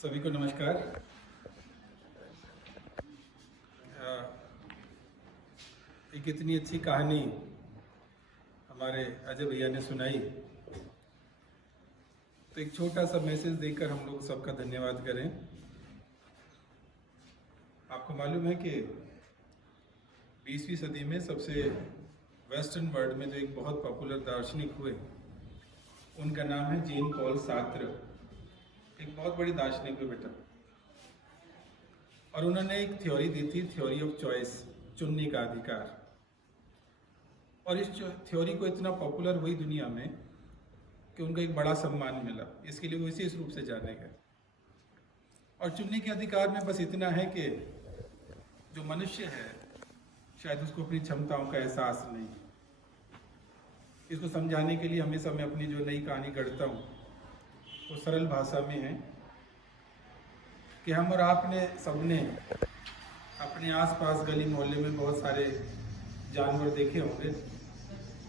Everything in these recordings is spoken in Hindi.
सभी को नमस्कार। एक इतनी अच्छी कहानी हमारे अजय भैया ने सुनाई, तो एक छोटा सा मैसेज देकर हम लोग सबका धन्यवाद करें। आपको मालूम है कि 20वीं सदी में सबसे वेस्टर्न वर्ल्ड में जो एक बहुत पॉपुलर दार्शनिक हुए, उनका नाम है जीन पॉल सार्त्र। एक बहुत बड़ी दार्शनिक हुए बेटा, और उन्होंने एक थ्योरी दी थी, थ्योरी ऑफ चॉइस, चुनने का अधिकार। और इस थ्योरी को इतना पॉपुलर हुई दुनिया में कि उनको एक बड़ा सम्मान मिला। इसके लिए वो विशेष रूप से जाने गए। और चुनने के अधिकार में बस इतना है कि जो मनुष्य है शायद उसको अपनी क्षमताओं का एहसास नहीं। इसको समझाने के लिए हमेशा मैं अपनी जो नई कहानी गढ़ता हूँ वो सरल भाषा में है कि हम और आपने सबने अपने आसपास गली मोहल्ले में बहुत सारे जानवर देखे होंगे।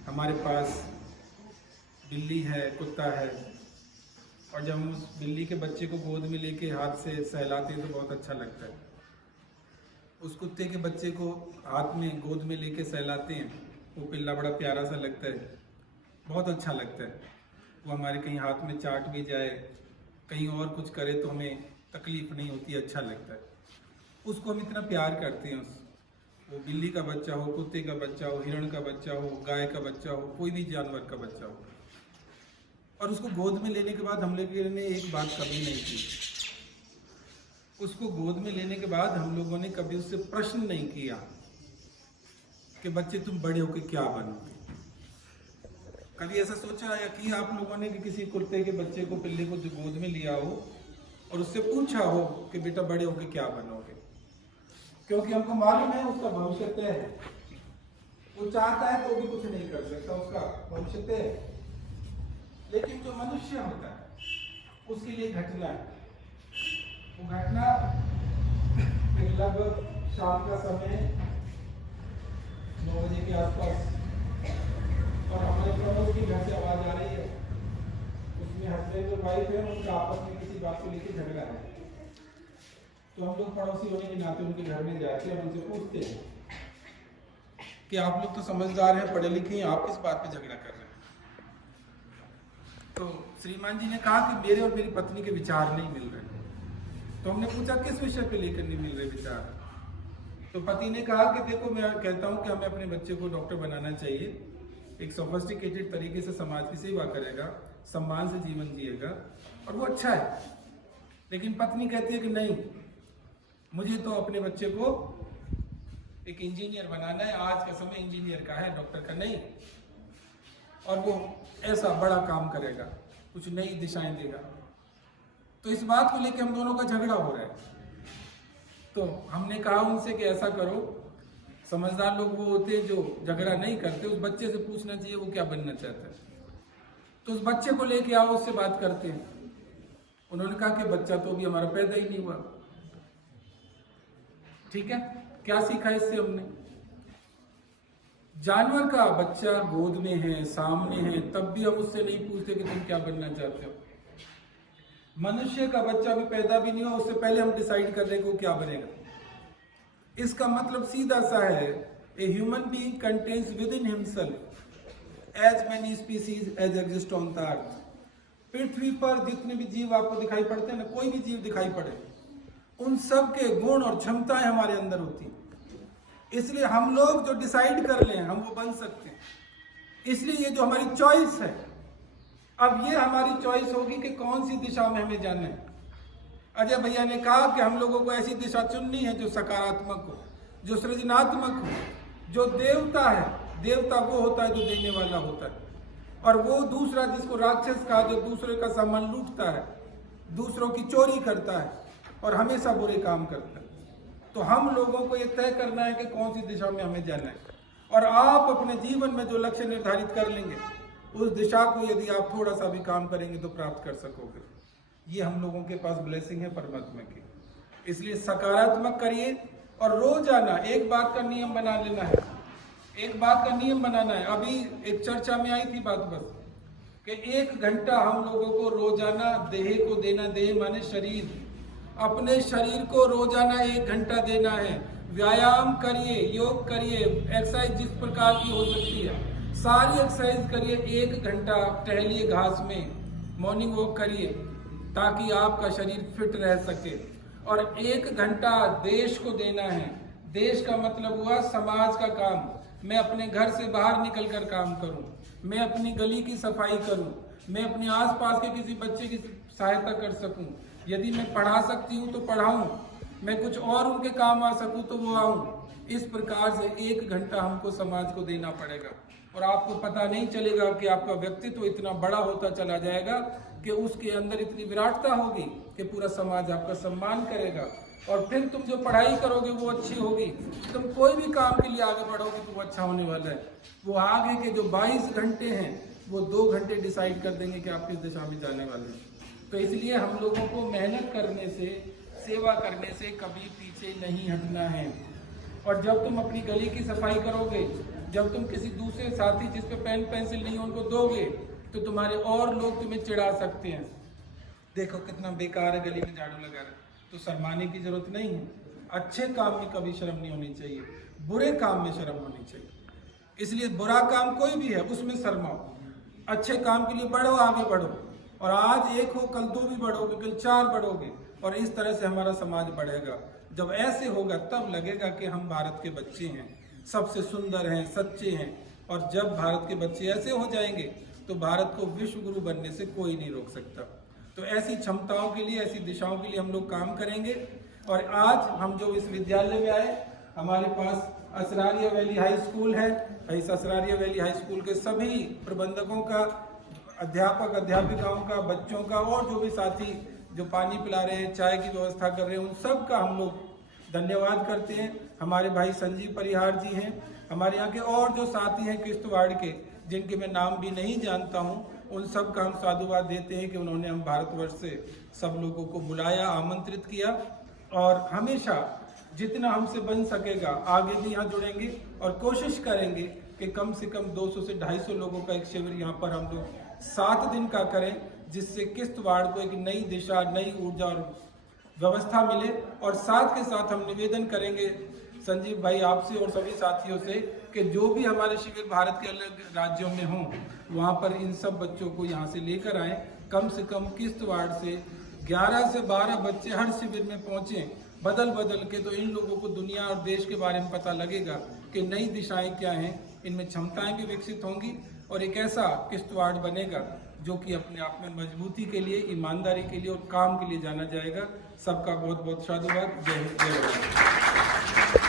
हमारे पास बिल्ली है, कुत्ता है, और जब हम उस बिल्ली के बच्चे को गोद में लेके हाथ से सहलाते हैं तो बहुत अच्छा लगता है। उस कुत्ते के बच्चे को हाथ में गोद में लेके सहलाते हैं, वो पिल्ला बड़ा प्यारा सा लगता है, बहुत अच्छा लगता है। वो हमारे कहीं हाथ में चाट भी जाए, कहीं और कुछ करे तो हमें तकलीफ नहीं होती, अच्छा लगता है। उसको हम इतना प्यार करते हैं। वो बिल्ली का बच्चा हो, कुत्ते का बच्चा हो, हिरण का बच्चा हो, गाय का बच्चा हो, कोई भी जानवर का बच्चा हो। और उसको गोद में लेने के बाद हम लोगों ने एक बात कभी नहीं की, उसको गोद में लेने के बाद हम लोगों ने कभी उससे प्रश्न नहीं किया कि बच्चे तुम बड़े होकर क्या बनोगे। कभी ऐसा सोचा या किया आप लोगों ने कि किसी कुत्ते के बच्चे को, पिल्ले को जो गोद में लिया हो और उससे पूछा हो कि बेटा बड़े होकर क्या बनोगे? क्योंकि हमको मालूम है उसका भविष्य तय है। वो चाहता है तो भी कुछ नहीं कर सकता, उसका भविष्य तय है। लेकिन जो मनुष्य होता है उसके लिए घटना है। वो घटना लगभग शाम का समय 9 बजे के आसपास, और हमारे प्रमोद की घर से आवाज आ रही है। उसमें हस्बैंड और वाइफ है, उनका आपस में किसी बात को लेकर झगड़ा है। तो हम लोग पड़ोसी होने के नाते उनके घर में जाते हैं और उनसे पूछते हैं कि आप लोग तो समझदार हैं, पढ़े लिखे हैं, आप किस बात पे झगड़ा कर रहे हैं? तो श्रीमान जी ने कहा कि मेरे और मेरी पत्नी के विचार नहीं मिल रहे। तो हमने पूछा किस विषय पे लेकर नहीं मिल रहे विचार? तो पति ने कहा कि देखो, मैं कहता हूँ कि हमें अपने बच्चे को डॉक्टर बनाना चाहिए, एक सोफिस्टिकेटेड तरीके से समाज की सेवा करेगा, सम्मान से जीवन जिएगा, और वो अच्छा है। लेकिन पत्नी कहती है कि नहीं, मुझे तो अपने बच्चे को एक इंजीनियर बनाना है। आज का समय इंजीनियर का है, डॉक्टर का नहीं। और वो ऐसा बड़ा काम करेगा, कुछ नई दिशाएं देगा। तो इस बात को लेकर हम दोनों का झगड़ा हो रहा है। तो हमने कहा उनसे कि ऐसा करो, समझदार लोग वो होते हैं जो झगड़ा नहीं करते, उस बच्चे से पूछना चाहिए वो क्या बनना चाहता है। तो उस बच्चे को लेके आओ, उससे बात करते हैं। उन्होंने कहा कि बच्चा तो अभी हमारा पैदा ही नहीं हुआ। ठीक है, क्या सीखा इससे हमने? जानवर का बच्चा गोद में है, सामने है, तब भी हम उससे नहीं पूछते कि तुम क्या बनना चाहते हो। मनुष्य का बच्चा भी पैदा भी नहीं हुआ, उससे पहले हम डिसाइड कर रहे हैं कि वो क्या बनेगा। इसका मतलब सीधा सा है, a human being contains within himself as many species as exist on the earth. पृथ्वी पर जितने भी जीव आपको दिखाई पड़ते हैं ना, कोई भी जीव दिखाई पड़े, उन सब के गुण और क्षमताएं हमारे अंदर होती हैं। इसलिए हम लोग जो डिसाइड कर लें हम वो बन सकते हैं। इसलिए ये जो हमारी चॉइस है, अब ये हमारी चॉइस होगी कि कौन सी दिशा में हमें जाना है। अजय भैया ने कहा कि हम लोगों को ऐसी दिशा चुननी है जो सकारात्मक हो, जो सृजनात्मक हो, जो देवता है। देवता वो होता है जो देने वाला होता है, और वो दूसरा जिसको राक्षस कहा, जो दूसरे का सामान लूटता है, दूसरों की चोरी करता है और हमेशा बुरे काम करता है। तो हम लोगों को ये तय करना है कि कौन सी दिशा में हमें जाना है। और आप अपने जीवन में जो लक्ष्य निर्धारित कर लेंगे, उस दिशा को यदि आप थोड़ा सा भी काम करेंगे तो प्राप्त कर सकोगे। ये हम लोगों के पास ब्लेसिंग है परमात्मा की। इसलिए सकारात्मक करिए, और रोजाना एक बात का नियम बना लेना है, एक बात का नियम बनाना है। अभी एक चर्चा में आई थी बात बस कि 1 घंटा हम लोगों को रोजाना देह को देना, देह माने शरीर, अपने शरीर को रोजाना 1 घंटा देना है। व्यायाम करिए, योग करिए, एक्सरसाइज जिस प्रकार की हो सकती है सारी एक्सरसाइज करिए। 1 घंटा टहलिए घास में, मॉर्निंग वॉक करिए ताकि आपका शरीर फिट रह सके। और 1 घंटा देश को देना है। देश का मतलब हुआ समाज का काम। मैं अपने घर से बाहर निकल कर काम करूं, मैं अपनी गली की सफाई करूं, मैं अपने आसपास के किसी बच्चे की सहायता कर सकूं। यदि मैं पढ़ा सकती हूं तो पढ़ाऊं, मैं कुछ और उनके काम आ सकूं तो वो आऊं। इस प्रकार से 1 घंटा हमको समाज को देना पड़ेगा। और आपको पता नहीं चलेगा कि आपका व्यक्तित्व इतना बड़ा होता चला जाएगा कि उसके अंदर इतनी विराटता होगी कि पूरा समाज आपका सम्मान करेगा। और फिर तुम जो पढ़ाई करोगे वो अच्छी होगी, तुम कोई भी काम के लिए आगे बढ़ोगे तो वो अच्छा होने वाला है। वो आगे के जो 22 घंटे हैं वो 2 घंटे डिसाइड कर देंगे कि आप किस दिशा में जाने वाले हैं। तो इसलिए हम लोगों को मेहनत करने से, सेवा करने से कभी पीछे नहीं हटना है। और जब तुम अपनी गली की सफाई करोगे, जब तुम किसी दूसरे साथी जिस पे पेन पेंसिल नहीं उनको दोगे तो तुम्हारे और लोग तुम्हें चिढ़ा सकते हैं, देखो कितना बेकार है गली में झाड़ू लगा रहा है। तो शर्माने की जरूरत नहीं है। अच्छे काम में कभी शर्म नहीं होनी चाहिए, बुरे काम में शर्म होनी चाहिए। इसलिए बुरा काम कोई भी है उसमें शर्माओ, अच्छे काम के लिए बढ़ो, आगे बढ़ो। और आज 1 हो कल 2 भी बढ़ोगे, कल 4 बढ़ोगे। और इस तरह से हमारा समाज बढ़ेगा। जब ऐसे होगा तब लगेगा कि हम भारत के बच्चे हैं, सबसे सुंदर हैं, सच्चे हैं। और जब भारत के बच्चे ऐसे हो जाएंगे तो भारत को विश्व गुरु बनने से कोई नहीं रोक सकता। तो ऐसी क्षमताओं के लिए, ऐसी दिशाओं के लिए हम लोग काम करेंगे। और आज हम जो इस विद्यालय में आए, हमारे पास असरारिया वैली हाई स्कूल है। इस असरारिया वैली हाई स्कूल के सभी प्रबंधकों का, अध्यापक अध्यापिकाओं का, बच्चों का और जो भी साथी जो पानी पिला रहे हैं, चाय की व्यवस्था कर रहे हैं, उन सब का हम लोग धन्यवाद करते हैं। हमारे भाई संजीव परिहार जी हैं, हमारे यहाँ के और जो साथी हैं किश्तवाड़ के, जिनके मैं नाम भी नहीं जानता हूँ, उन सब का हम साधुवाद देते हैं कि उन्होंने हम भारतवर्ष से सब लोगों को बुलाया, आमंत्रित किया। और हमेशा जितना हमसे बन सकेगा आगे भी यहाँ जुड़ेंगे और कोशिश करेंगे कि कम से कम 200 से 250 लोगों का एक शिविर यहाँ पर हम लोग 7 दिन का करें, जिससे किश्तवाड़ को एक नई दिशा, नई ऊर्जा और व्यवस्था मिले। और साथ के साथ हम निवेदन करेंगे संजीव भाई आपसे और सभी साथियों से कि जो भी हमारे शिविर भारत के अलग राज्यों में हों, वहाँ पर इन सब बच्चों को यहाँ से लेकर आएँ। कम से कम किश्तवाड़ से 11 से 12 बच्चे हर शिविर में पहुँचें, बदल बदल के। तो इन लोगों को दुनिया और देश के बारे में पता लगेगा कि नई दिशाएं क्या हैं, इनमें क्षमताएं भी विकसित होंगी और एक ऐसा किश्तवाड़ बनेगा जो कि अपने आप में मजबूती के लिए, ईमानदारी के लिए और काम के लिए जाना जाएगा। सबका बहुत बहुत साधुवाद। जय हिंद, जय भारत।